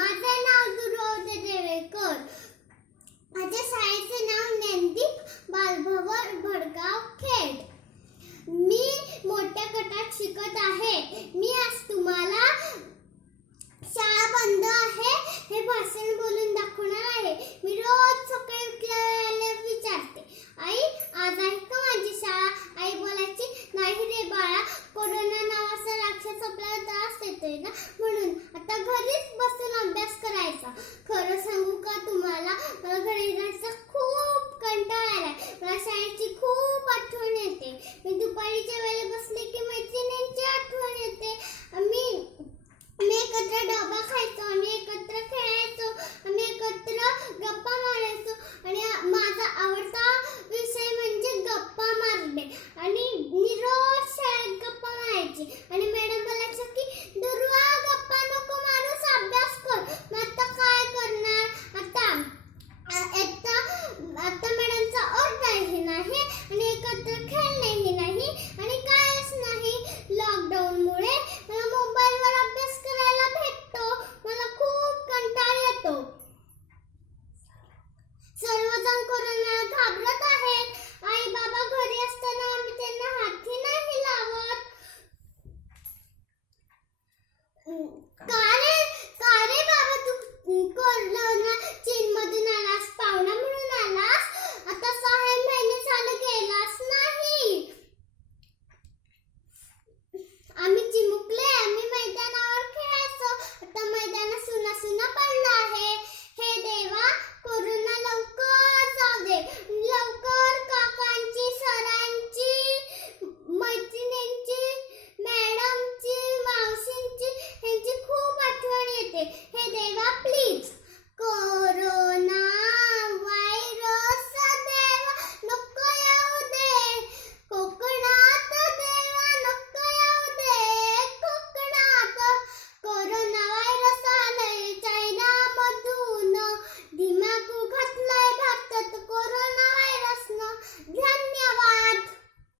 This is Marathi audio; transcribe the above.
माझे नाव दुर्वते देवेकर माझ्या शाळेचे नाव नंदीप बालभवर भडगाव खेड. मी मोठ्या गटात शिकत आहे. मी आज तुम्हाला शाळा बंद आहे हे भाषण बोलून दाखवणार आहे. मी रोज सकाळी उठल्याला विचारते आई आज आहे का माझी शाळा? आई बोलायची नाही रे बाळा कोरोना नावाचा राक्षस आपल्याला त्रास देतोय ना? म्हणून आता घरी येतो. सर्वजण कोरोना घाबरत